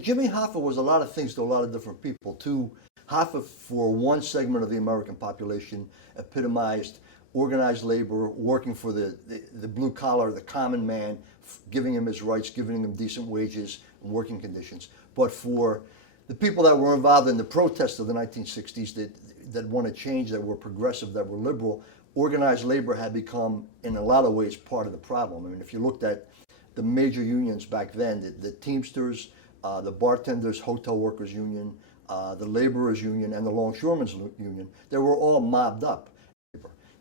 Jimmy Hoffa was a lot of things to a lot of different people. Hoffa, for one segment of the American population, epitomized organized labor, working for the blue collar, the common man, giving him his rights, giving him decent wages and working conditions. But for the people that were involved in the protests of the 1960s that wanted change, that were progressive, that were liberal, organized labor had become, in a lot of ways, part of the problem. I mean, if you looked at the major unions back then, the Teamsters, the Bartenders, Hotel Workers Union, the Laborers Union, and the Longshoremen's Union, they were all mobbed up.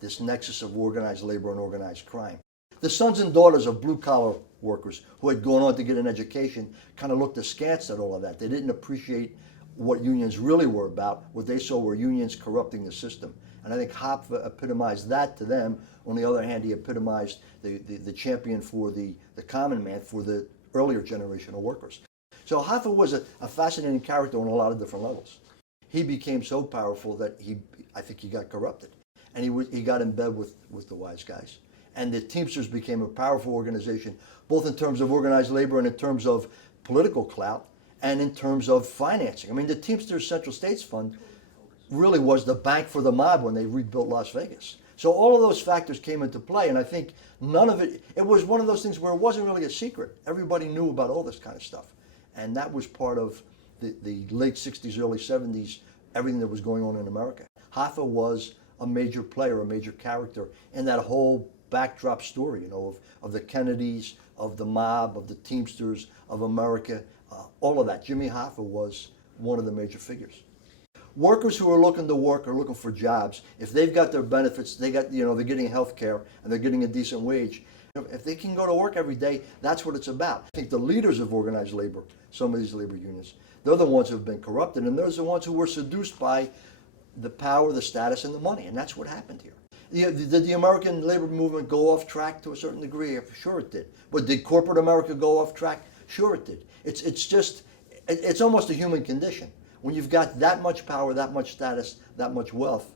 This nexus of organized labor and organized crime. The sons and daughters of blue-collar workers who had gone on to get an education kind of looked askance at all of that. They didn't appreciate what unions really were about. What they saw were unions corrupting the system. And I think Hoffa epitomized that to them. On the other hand, he epitomized the champion for the common man, for the earlier generation of workers. So Hoffa was a fascinating character on a lot of different levels. He became so powerful that I think he got corrupted. And he got in bed with the wise guys. And the Teamsters became a powerful organization, both in terms of organized labor and in terms of political clout and in terms of financing. I mean, the Teamsters Central States Fund really was the bank for the mob when they rebuilt Las Vegas. So all of those factors came into play, and I think none of it was one of those things where it wasn't really a secret. Everybody knew about all this kind of stuff. And that was part of the late 60s, early 70s, everything that was going on in America. Hoffa was a major player, a major character in that whole backdrop story, you know, of the Kennedys, of the mob, of the Teamsters, of America, all of that. Jimmy Hoffa was one of the major figures. Workers who are looking to work are looking for jobs. If they've got their benefits, they're getting health care and they're getting a decent wage. If they can go to work every day, that's what it's about. I think the leaders of organized labor, some of these labor unions, they're the ones who have been corrupted, and they're the ones who were seduced by the power, the status, and the money, and that's what happened here. Did the American labor movement go off track to a certain degree? Sure it did. But did corporate America go off track? Sure it did. It's almost a human condition. When you've got that much power, that much status, that much wealth.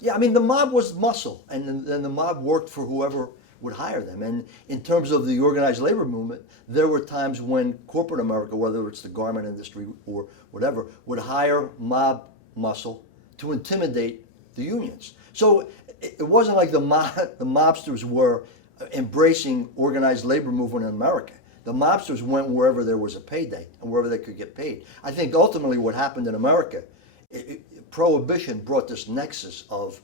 Yeah, I mean, the mob was muscle, and the mob worked for whoever would hire them. And in terms of the organized labor movement, there were times when corporate America, whether it's the garment industry or whatever, would hire mob muscle to intimidate the unions. So it wasn't like the mobsters were embracing organized labor movement in America. The mobsters went wherever there was a payday and wherever they could get paid. I think ultimately what happened in America, Prohibition brought this nexus of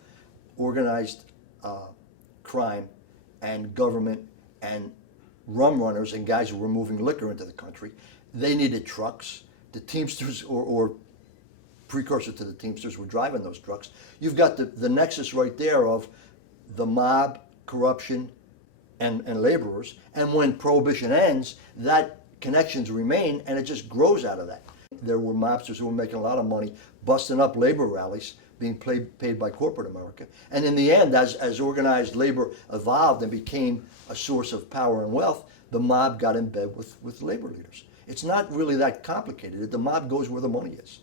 organized crime and government and rum runners and guys who were moving liquor into the country. They needed trucks. The Teamsters or precursor to the Teamsters were driving those trucks. You've got the nexus right there of the mob, corruption, and laborers. And when Prohibition ends, that connections remain, and it just grows out of that. There were mobsters who were making a lot of money, busting up labor rallies, being paid by corporate America. And in the end, as organized labor evolved and became a source of power and wealth, the mob got in bed with labor leaders. It's not really that complicated. The mob goes where the money is.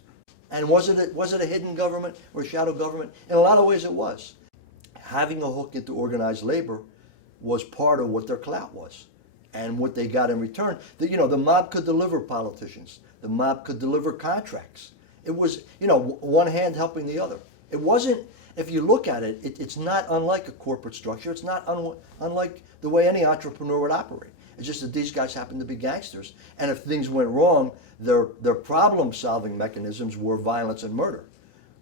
And was it a hidden government or a shadow government? In a lot of ways it was. Having a hook into organized labor was part of what their clout was and what they got in return. The mob could deliver politicians. The mob could deliver contracts. It was, one hand helping the other. It wasn't, if you look at it, it's not unlike a corporate structure. It's not unlike the way any entrepreneur would operate. It's just that these guys happened to be gangsters. And if things went wrong, their problem-solving mechanisms were violence and murder.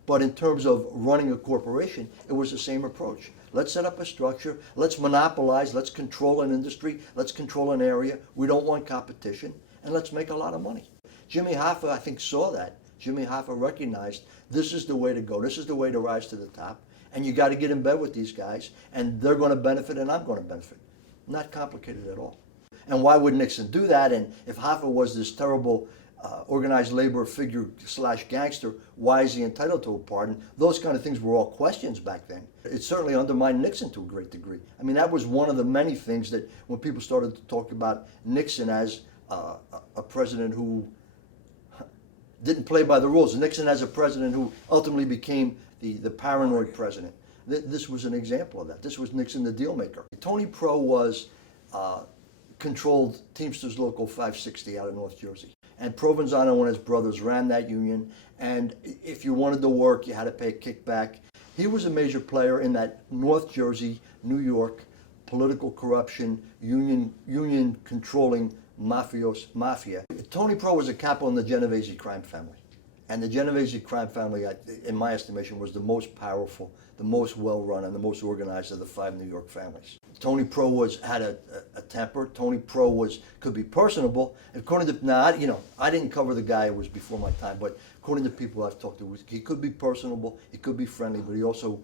But in terms of running a corporation, it was the same approach. Let's set up a structure. Let's monopolize. Let's control an industry. Let's control an area. We don't want competition. And let's make a lot of money. Jimmy Hoffa, I think, saw that. Jimmy Hoffa recognized this is the way to go. This is the way to rise to the top. And you got to get in bed with these guys. And they're going to benefit and I'm going to benefit. Not complicated at all. And why would Nixon do that? And if Hoffa was this terrible organized labor figure / gangster, why is he entitled to a pardon? Those kind of things were all questions back then. It certainly undermined Nixon to a great degree. I mean, that was one of the many things that when people started to talk about Nixon as a president who didn't play by the rules, Nixon as a president who ultimately became the paranoid president. This was an example of that. This was Nixon the deal maker. Tony Pro was controlled Teamsters Local 560 out of North Jersey. And Provenzano and his brothers ran that union, and if you wanted to work, you had to pay a kickback. He was a major player in that North Jersey, New York, political corruption, union controlling mafia. Tony Pro was a capo in the Genovese crime family. And the Genovese crime family, in my estimation, was the most powerful, the most well-run, and the most organized of the 5 New York families. Tony Pro had a temper. Tony Pro could be personable. According to I didn't cover the guy; it was before my time. But according to people I've talked to, he could be personable. He could be friendly, but he also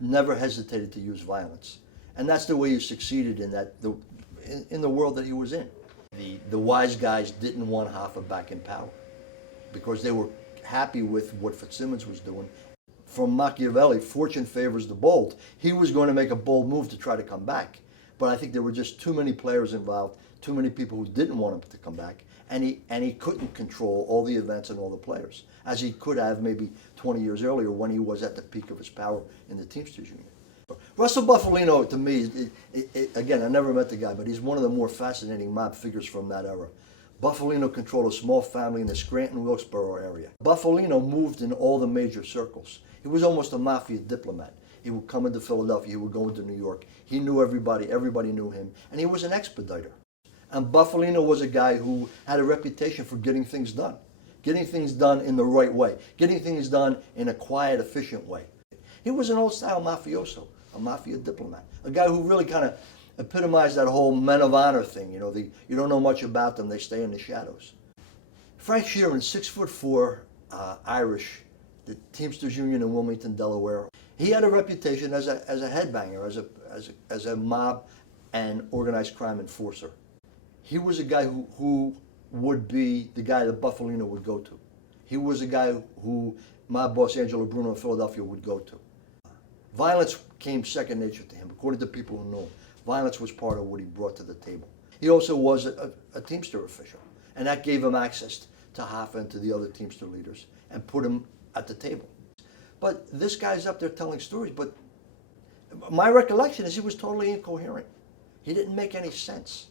never hesitated to use violence. And that's the way he succeeded in the world that he was in. The wise guys didn't want Hoffa back in power because they were happy with what Fitzsimmons was doing. From Machiavelli, fortune favors the bold. He was going to make a bold move to try to come back. But I think there were just too many players involved, too many people who didn't want him to come back, and he couldn't control all the events and all the players, as he could have maybe 20 years earlier when he was at the peak of his power in the Teamsters Union. Russell Buffalino, to me, again, I never met the guy, but he's one of the more fascinating mob figures from that era. Buffalino controlled a small family in the Scranton-Wilkesboro area. Buffalino moved in all the major circles. He was almost a mafia diplomat. He would come into Philadelphia, he would go into New York. He knew everybody knew him, and he was an expediter. And Buffalino was a guy who had a reputation for getting things done in the right way, getting things done in a quiet, efficient way. He was an old-style mafioso, a mafia diplomat, a guy who really kind of epitomized that whole men of honor thing. You don't know much about them; they stay in the shadows. Frank Sheeran, 6'4", Irish, the Teamsters Union in Wilmington, Delaware. He had a reputation as a headbanger, as a mob and organized crime enforcer. He was a guy who would be the guy that Buffalino would go to. He was a guy who mob boss Angelo Bruno in Philadelphia would go to. Violence came second nature to him, according to people who know him. Violence was part of what he brought to the table. He also was a Teamster official, and that gave him access to Hoffa and to the other Teamster leaders and put him at the table. But this guy's up there telling stories, but my recollection is he was totally incoherent. He didn't make any sense.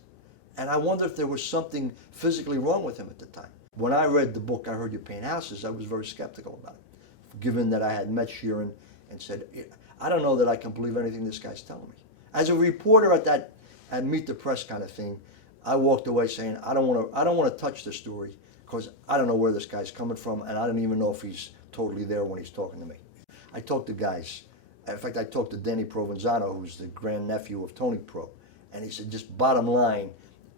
And I wonder if there was something physically wrong with him at the time. When I read the book, I Heard You Paint Houses, I was very skeptical about it, given that I had met Sheeran and said, I don't know that I can believe anything this guy's telling me. As a reporter at Meet the Press kind of thing, I walked away saying, I don't want to touch the story because I don't know where this guy's coming from, and I don't even know if he's totally there when he's talking to me. I talked to guys. In fact, I talked to Danny Provenzano, who's the grandnephew of Tony Pro, and he said, just bottom line,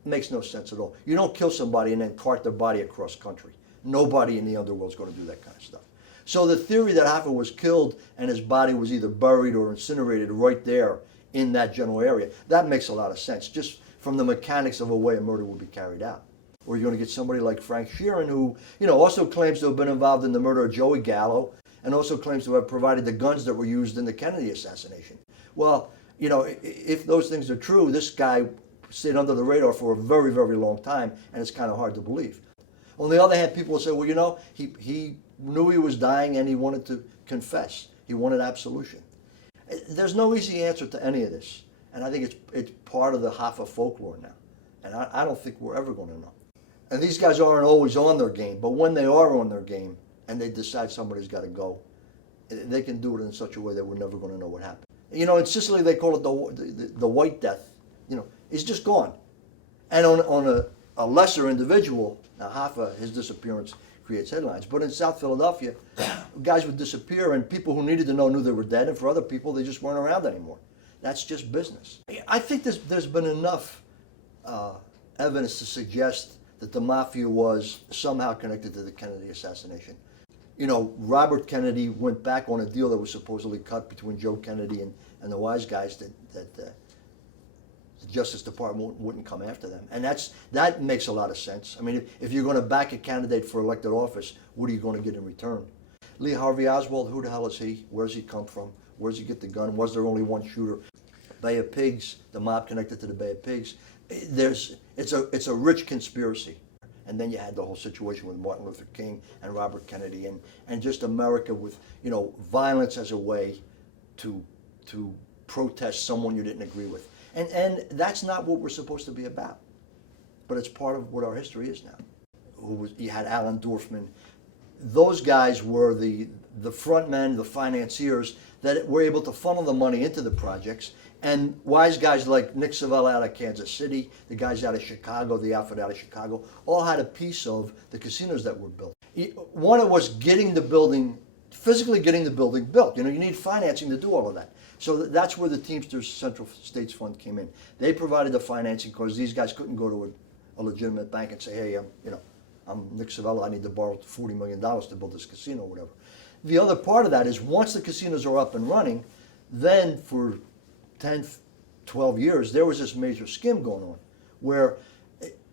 it makes no sense at all. You don't kill somebody and then cart their body across country. Nobody in the underworld's going to do that kind of stuff. So the theory that Hoffa was killed and his body was either buried or incinerated right there in that general area, that makes a lot of sense, just from the mechanics of a way a murder would be carried out. Or you're going to get somebody like Frank Sheeran, who also claims to have been involved in the murder of Joey Gallo, and also claims to have provided the guns that were used in the Kennedy assassination. Well, if those things are true, this guy stayed under the radar for a very, very long time, and it's kind of hard to believe. On the other hand, people will say, well, he knew he was dying and he wanted to confess. He wanted absolution. There's no easy answer to any of this, and I think it's part of the Hoffa folklore now, and I don't think we're ever going to know. And these guys aren't always on their game, but when they are on their game and they decide somebody's got to go, they can do it in such a way that we're never going to know what happened. In Sicily they call it the White Death. He's just gone. And on a lesser individual, now Hoffa, his disappearance creates headlines, but in South Philadelphia, guys would disappear and people who needed to know knew they were dead, and for other people, they just weren't around anymore. That's just business. I think there's been enough evidence to suggest that the Mafia was somehow connected to the Kennedy assassination. Robert Kennedy went back on a deal that was supposedly cut between Joe Kennedy and the wise guys that the Justice Department wouldn't come after them. And that makes a lot of sense. I mean, if you're going to back a candidate for elected office, what are you going to get in return? Lee Harvey Oswald, who the hell is he? Where's he come from? Where's he get the gun? Was there only one shooter? Bay of Pigs, the mob connected to the Bay of Pigs. It's a rich conspiracy. And then you had the whole situation with Martin Luther King and Robert Kennedy and just America with, violence as a way to protest someone you didn't agree with. And that's not what we're supposed to be about. But it's part of what our history is now. you had Alan Dorfman. Those guys were the front men, the financiers that were able to funnel the money into the projects. And wise guys like Nick Savella out of Kansas City, the guys out of Chicago, the outfit out of Chicago, all had a piece of the casinos that were built. One, it was getting the building, physically getting the building built. You know, you need financing to do all of that. So that's where the Teamsters Central States Fund came in. They provided the financing because these guys couldn't go to a legitimate bank and say, hey, I'm Nick Savella, I need to borrow $40 million to build this casino or whatever. The other part of that is once the casinos are up and running, then for 10, 12 years, there was this major skim going on where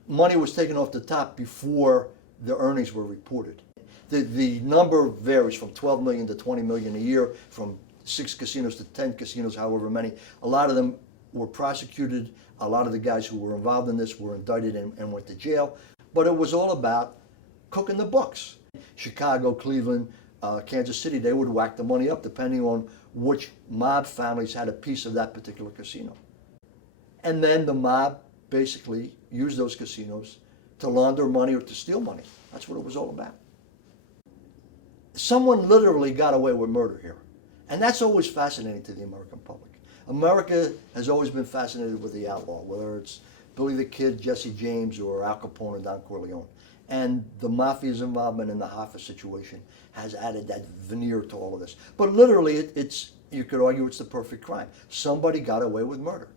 money was taken off the top before the earnings were reported. The number varies from 12 million to 20 million a year, from 6 casinos to 10 casinos, however many. A lot of them were prosecuted. A lot of the guys who were involved in this were indicted and went to jail. But it was all about cooking the books. Chicago, Cleveland, Kansas City, they would whack the money up depending on which mob families had a piece of that particular casino. And then the mob basically used those casinos to launder money or to steal money. That's what it was all about. Someone literally got away with murder here. And that's always fascinating to the American public. America has always been fascinated with the outlaw, whether it's Billy the Kid, Jesse James, or Al Capone and Don Corleone. And the Mafia's involvement in the Hoffa situation has added that veneer to all of this. But literally, you could argue it's the perfect crime. Somebody got away with murder.